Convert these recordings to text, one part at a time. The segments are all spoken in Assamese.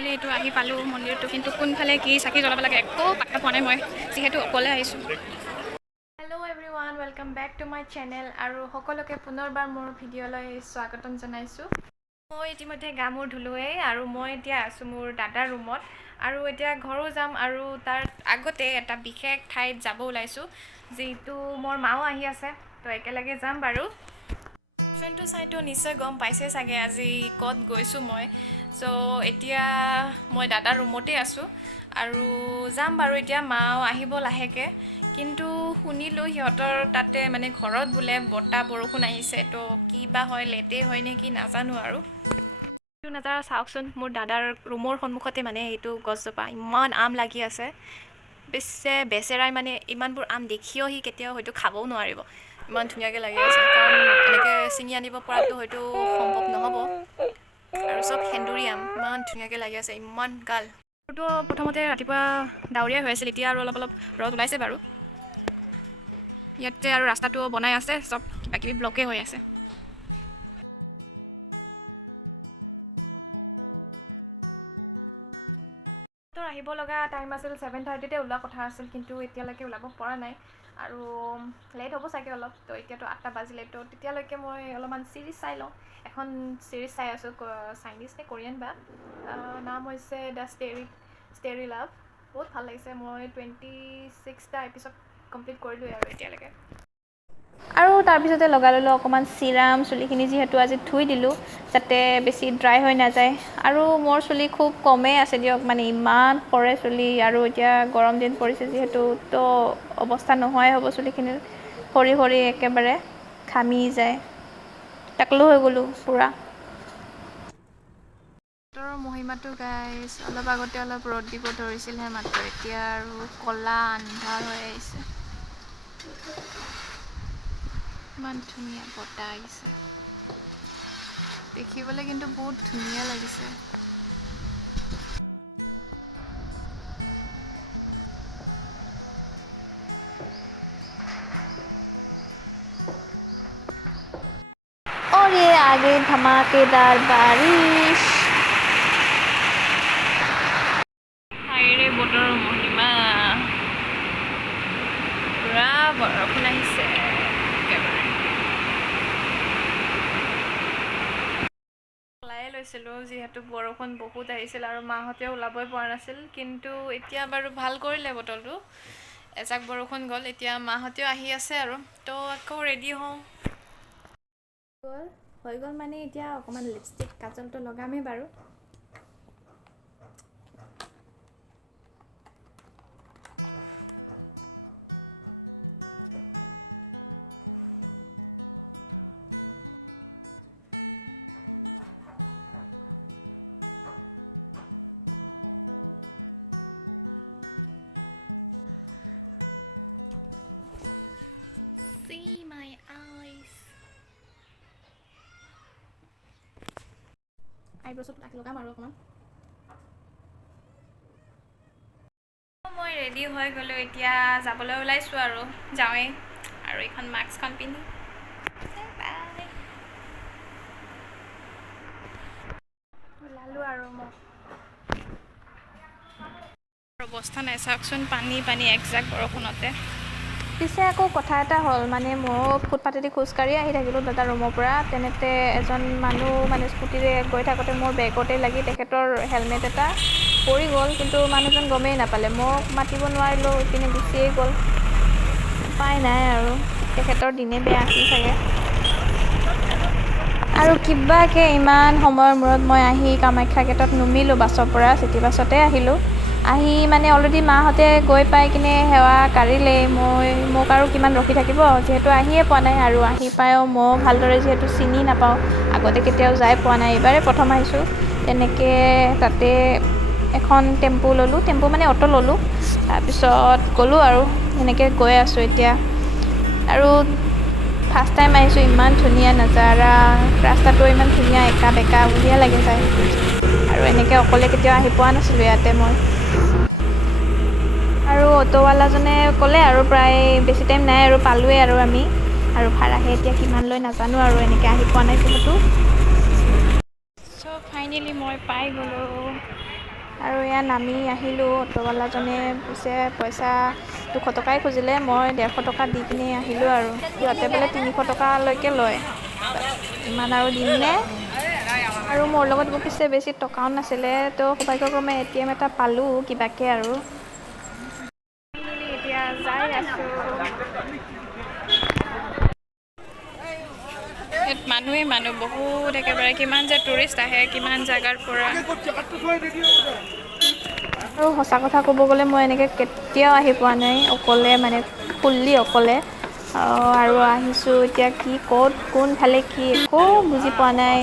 ফাইনেলি এইটো আহি পালোঁ মন্দিৰটো, কিন্তু কোনফালে কি চাকি জ্বলাব লাগে একো পাত্তা পোৱা নাই মই, যিহেতু অকলে আহিছোঁ। Hello' everyone, welcome back to my channel আৰু সকলোকে পুনৰবাৰ মোৰ ভিডিঅ'লৈ স্বাগতম জনাইছোঁ। মই ইতিমধ্যে গা মূৰ ধুলোৱেই আৰু মই এতিয়া আছোঁ মোৰ দাদাৰ ৰুমত, আৰু এতিয়া ঘৰো যাম আৰু তাৰ আগতে এটা বিশেষ ঠাইত যাব ওলাইছোঁ, যিটো মোৰ মাও আহি আছে, তো একেলগে যাম বাৰু। ফোনটো চাইতো নিশ্চয় গম পাইছে চাগে আজি ক'ত গৈছোঁ মই। চ' এতিয়া মই দাদাৰ ৰুমতেই আছোঁ আৰু যাম বাৰু। এতিয়া মাও আহিব লাহেকৈ, কিন্তু শুনিলোঁ সিহঁতৰ তাতে মানে ঘৰত বোলে বতাহ বৰষুণ আহিছে, তো কি বা হয়, লেটেই হয় নে কি নাজানো আৰু। এইটো নাজাৰা চাওকচোন, মোৰ দাদাৰ ৰুমৰ সন্মুখতে মানে এইটো গছজোপা, ইমান আম লাগি আছে। বেচেৰাই মানে ইমানবোৰ আম দেখিও সি কেতিয়াও হয়তো খাবও নোৱাৰিব, ইমান ধুনীয়াকৈ লাগি আছে। কাৰণ এনেকৈ ছিঙি আনিব পৰাটো হয়তো সম্ভৱ নহ'ব, আৰু চব সেন্দুৰী আম, ইমান ধুনীয়াকৈ লাগি আছে, ইমান গাল। তো প্ৰথমতে ৰাতিপুৱা ডাৱৰীয়া হৈ আছিল, এতিয়া আৰু অলপ অলপ ৰ'দ ওলাইছে বাৰু। ইয়াতে আৰু ৰাস্তাটো বনাই আছে, চব কিবাকিবি ব্লকেই হৈ আছে। আহিব লগা টাইম আছিল 7:30তে ওলোৱা কথা আছিল, কিন্তু এতিয়ালৈকে ওলাব পৰা নাই আৰু লেট হ'ব চাগে অলপ। তো এতিয়াতো 8টা বাজিলে, তো তেতিয়ালৈকে মই অলপমান চিৰিজ চাই লওঁ। এখন চিৰিজ চাই আছোঁ, চাইনিজ নে কোৰিয়ান বা, নাম হৈছে দ্য ষ্টেৰি লাভ। বহুত ভাল লাগিছে। মই 26টা এপিছড কমপ্লিট কৰিলোঁৱেই আৰু এতিয়ালৈকে। আৰু তাৰপিছতে লগাই ল'লোঁ অকণমান চিৰাম, চুলিখিনি যিহেতু আজি ধুই দিলোঁ যাতে বেছি ড্ৰাই হৈ নাযায়। আৰু মোৰ চুলি খুব কমেই আছে দিয়ক, মানে ইমান সৰে চুলি, আৰু এতিয়া গৰম দিন পৰিছে যিহেতু, তো অৱস্থা নোহোৱাই হ'ব চুলিখিনিৰ, সৰি সৰি একেবাৰে ঘামি যায়, টাকলু হৈ গ'লোঁ পূৰা। বতৰৰ মহিমাটো গাইছ, অলপ আগতে অলপ ৰ'দ দিব ধৰিছিলহে মাত্ৰ, এতিয়া আৰু ক'লা আন্ধাৰ হৈ আহিছে। ইমান ধুনীয়া বতাহ আহিছে, দেখিবলৈ কিন্তু বহুত ধুনীয়া লাগিছে। और ये आगे धमाकेदार बारिश। হাইৰে বতৰৰ মহিমা, পুৰা বৰষুণ আহিছে একেবাৰে। ওলাই লৈছিলোঁ যিহেতু বৰষুণ বহুত আহিছিল আৰু মাহঁতে ওলাবই পৰা নাছিল, কিন্তু এতিয়া বাৰু ভাল কৰিলে বতৰটো, এজাক বৰষুণ গ'ল, এতিয়া মাহঁতেও আহি আছে আৰু, তো আকৌ ৰেডি হওঁ। হৈ গ'ল মানে এতিয়া অকণমান লিপষ্টিক কাজলটো লগামেই বাৰু। আইব্ৰ'ছত লগাম আৰু অকণমান। মই ৰেডি হৈ গ'লোঁ, এতিয়া যাবলৈ ওলাইছোঁ আৰু যাওঁৱেই, আৰু এইখন মাস্কখন পিন্ধি ওলালোঁ আৰু মই। অৱস্থা নাই চাওকচোন, পানী পানী একজাক বৰষুণতে। পিছে আকৌ কথা এটা হ'ল, মানে মই ফুটপাতেদি খোজকাঢ়ি আহি থাকিলোঁ দাদাৰ ৰুমৰ পৰা, তেনেতে এজন মানুহ মানে স্কুটিৰে গৈ থাকোঁতে মোৰ বেগতে লাগি তেখেতৰ হেলমেট এটা পৰি গ'ল, কিন্তু মানুহজন গমেই নাপালে, মোক মাতিব নোৱাৰিলোঁ, ইপিনে গুচিয়ে গ'ল। উপায় নাই আৰু, তেখেতৰ দিনে বেয়া আছিল চাগে। আৰু কিবাকৈ ইমান সময়ৰ মূৰত মই আহি কামাখ্যা গেটত নুমিলোঁ বাছৰ পৰা, চিটি বাছতে আহিলোঁ। আহি মানে অলৰেডি মাহঁতে গৈ পাই কিনে সেৱা কাঢ়িলেই, মোক আৰু কিমান ৰখি থাকিব, যিহেতু আহিয়ে পোৱা নাই, আৰু আহি পায়ো মই ভালদৰে যিহেতু চিনি নাপাওঁ, আগতে কেতিয়াও যাই পোৱা নাই, এইবাৰেই প্ৰথম আহিছোঁ। তেনেকৈ তাতে এখন টেম্পু ল'লোঁ, টেম্পু মানে অ'টো ল'লোঁ, তাৰপিছত গ'লোঁ আৰু সেনেকৈ গৈ আছোঁ এতিয়া। আৰু ফাৰ্ষ্ট টাইম আহিছোঁ, ইমান ধুনীয়া নাজাৰা, ৰাস্তাটো ইমান ধুনীয়া, একা বেকা বঢ়িয়া লাগে চাই, আৰু এনেকৈ অকলে কেতিয়াও আহি পোৱা নাছিলোঁ ইয়াতে মই। আৰু অ'টোৱালাজনে ক'লে আৰু প্ৰায় বেছি টাইম নাই আৰু পালোৱেই আৰু আমি, আৰু ভাড়াহে এতিয়া কিমান লৈ নাজানো আৰু, এনেকৈ আহি পোৱা নাই যিহেতু। চ' ফাইনেলি মই পাই গ'লোঁ এয়া নামি আহিলোঁ। অটোৱালাজনে পিছে পইচা 200 টকাই খুজিলে, মই 150 টকা দি কিনে আহিলোঁ আৰু সিহঁতে বোলে 300 টকালৈকে লয়। ইমান আৰু দিমনে? আৰু মোৰ লগত পিছে বেছি টকাও নাছিলে, তো সৌভাগ্যক্ৰমে ATM এটা পালোঁ কিবাকৈ আৰু। এতিয়া যাই আছোঁ। ইয়াত মানুহ বহুত, একেবাৰে কিমান যে টুৰিষ্ট আহে কিমান জেগাৰ পৰা। আৰু সঁচা কথা ক'ব গ'লে মই এনেকৈ কেতিয়াও আহি পোৱা নাই অকলে, মানে ফুল্লি অকলে। আৰু আহিছোঁ এতিয়া কি ক'ত কোনফালে কি একো বুজি পোৱা নাই।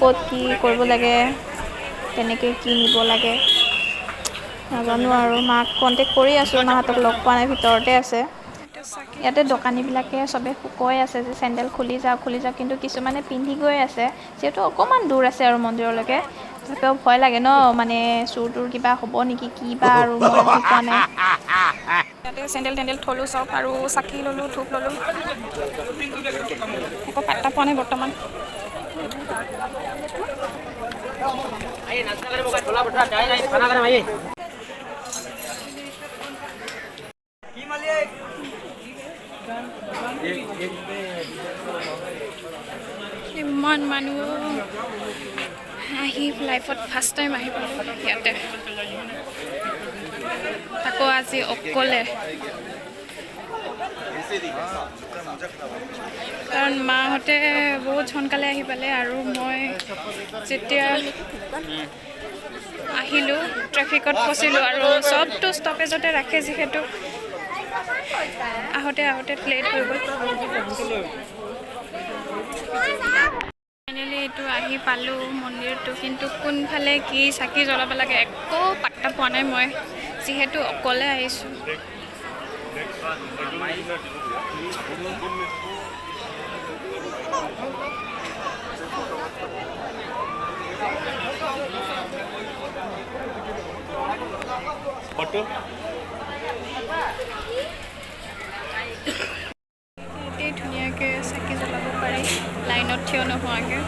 ক'ত কি কৰিব লাগে, কেনেকৈ কি নিব লাগে নাজানো আৰু। মাক কণ্টেক্ট কৰি আছোঁ, মাহঁতক লগ পোৱা নাই, ভিতৰতে আছে। ইয়াতে দোকানীবিলাকে চবে কৈ আছে যে চেণ্ডেল খুলি যাওক, কিন্তু কিছুমানে পিন্ধি গৈ আছে, যিহেতু অকণমান দূৰ আছে আৰু মন্দিৰলৈকে। তথাপিও ভয় লাগে ন, মানে চুৰ তুৰ কিবা হ'ব নেকি, কি বা আৰু মই আহি পোৱা নাই। ইয়াতে চেণ্ডেল থলোঁ চব, আৰু চাকি ল'লোঁ, ধূপ ল'লোঁ, একো পাত্তা পোৱা নাই বৰ্তমান। ইমান মানুহ আহি লাইফত ফাৰ্ষ্ট টাইম আহি পালোঁ ইয়াতে, আকৌ আজি অকলে। কাৰণ মাহঁতে বহুত সোনকালে আহি পালে, আৰু মই যেতিয়া আহিলোঁ ট্ৰেফিকত ফচিলোঁ, আৰু চবটো ষ্টপেজতে ৰাখে যিহেতু আহোঁতে লেট হৈ গ'ল। ফাইনেলি এইটো আহি পালোঁ মন্দিৰটো, কিন্তু কোনফালে কি চাকি জ্বলাব লাগে একো পাত্তা পোৱা নাই মই, যিহেতু অকলে আহিছোঁ। ইয়াতেই ধুনীয়াকৈ চাকি জ্বলাব পাৰি, লাইনত থিয় নোহোৱাকৈ।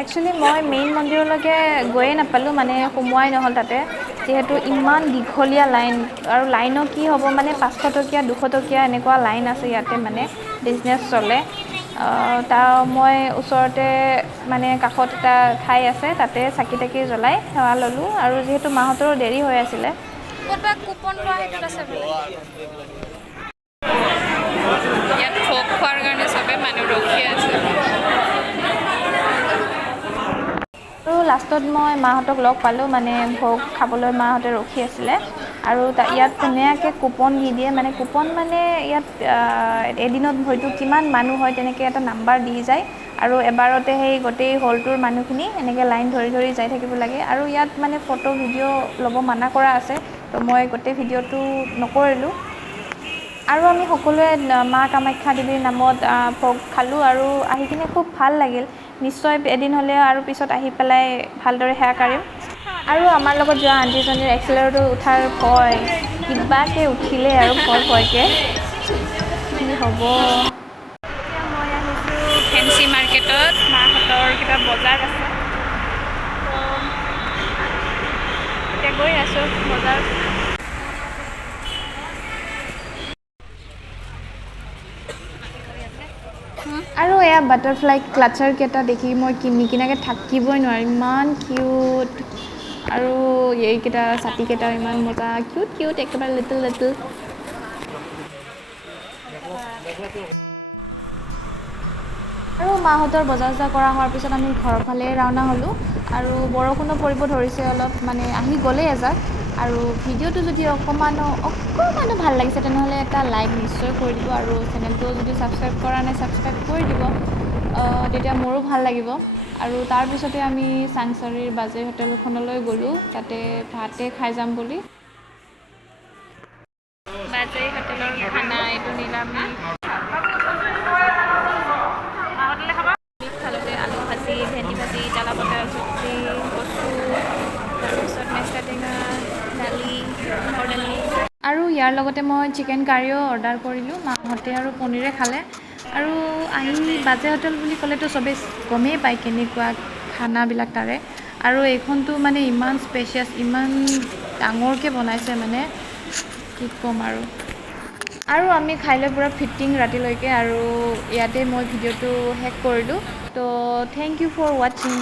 একচুৱেলি মই মেইন মন্দিৰলৈকে গৈয়ে নাপালোঁ, মানে সোমোৱাই নহ'ল তাতে, যিহেতু ইমান দীঘলীয়া লাইন। আৰু লাইনৰ কি হ'ব, মানে 500 টকীয়া 200 টকীয়া এনেকুৱা লাইন আছে ইয়াতে, মানে বিজনেছ চলে। মই ওচৰতে মানে কাষত এটা ঠাই আছে, তাতে চাকি তাকি জ্বলাই সেৱা ল'লোঁ। আৰু যিহেতু মাহঁতৰো দেৰি হৈ আছিলে, ক'তবা কুপন পোৱা সেইটোত আছে বোলে। ইয়াত ভোগ খোৱাৰ কাৰণে চবেই মানুহ ৰখি আছে। আৰু লাষ্টত মই মাহঁতক লগ পালোঁ, মানে ভোগ খাবলৈ মাহঁতে ৰখি আছিলে। আৰু ইয়াত ধুনীয়াকৈ কুপন দি দিয়ে, মানে কুপন মানে ইয়াত এদিনত হয়তো কিমান মানুহ হয় তেনেকৈ এটা নাম্বাৰ দি যায়, আৰু এবাৰতে সেই গোটেই হলটোৰ মানুহখিনি এনেকৈ লাইন ধৰি যাই থাকিব লাগে। আৰু ইয়াত মানে ফটো ভিডিঅ' ল'ব মানা কৰা আছে, তো মই গোটেই ভিডিঅ'টো নকৰিলোঁ। আৰু আমি সকলোৱে মা কামাখ্যা দেৱীৰ নামত ভোগ খালোঁ, আৰু আহি কিনে খুব ভাল লাগিল। নিশ্চয় এদিন হ'লেও আৰু পিছত আহি পেলাই ভালদৰে সেৱা কৰিম। আৰু আমাৰ লগত যোৱা আণ্টিজনীৰ এক্সেলেটৰটো উঠাৰ ভয়, কিবাকৈ উঠিলে আৰু ভয়কৈ কি হ'ব। মই আহিছোঁ ফেঞ্চি মাৰ্কেটত, মাহঁতৰ কিবা বজাৰ আছে, এতিয়া গৈ আছোঁ বজাৰ। আৰু এয়া বাটাৰফ্লাই ক্লাটচাৰকেইটা দেখি মই নিকিনাকৈ থাকিবই নোৱাৰিম, ইমান কিউট। আৰু এইকেইটা ছাতিকেইটা ইমান মজা, কিউট একেবাৰে লিটল। আৰু মাহঁতৰ বজাৰ চজাৰ কৰা হোৱাৰ পিছত আমি ঘৰৰ ফালে ৰাওনা হ'লোঁ। আৰু বৰষুণো পৰিব ধৰিছে অলপ, মানে আহি গ'লেই এজাক। আৰু ভিডিঅ'টো যদি অকণমানো ভাল লাগিছে তেনেহ'লে এটা লাইক নিশ্চয় কৰি দিব, আৰু চেনেলটো যদি ছাবস্ক্ৰাইব কৰা নাই ছাবস্ক্ৰাইব কৰি দিব, তেতিয়া মোৰো ভাল লাগিব। আৰু তাৰপিছতে আমি চাংচাৰিৰ বাজৈ হোটেলখনলৈ গ'লোঁ, তাতে ভাতে খাই যাম বুলি। বাজৈ হোটেলৰ খানা এইটো নিৰামিষ। খালোঁতে আলু ভাজি, ভেন্দি ভাজি, জ্বালা পটা চব্জি, কচু, তাৰপিছত মেষ্টা টেঙা, দালি, মাহৰ দালি। আৰু ইয়াৰ লগতে মই চিকেন কাৰীও অৰ্ডাৰ কৰিলোঁ, মাহঁতে আৰু পনীৰে খালে। আৰু আহি বাজৈ হোটেল বুলি ক'লেতো চবেই গমেই পায় কেনেকুৱা খানাবিলাক তাৰে। আৰু এইখনটো মানে ইমান স্পেচিয়াছ, ইমান ডাঙৰকৈ বনাইছে মানে কি ক'ম আৰু আমি খাই লৈ পূৰা ফিটিং ৰাতিলৈকে, আৰু ইয়াতে মই ভিডিঅ'টো শেষ কৰিলোঁ। তো থেংক ইউ ফৰ ৱাচিং।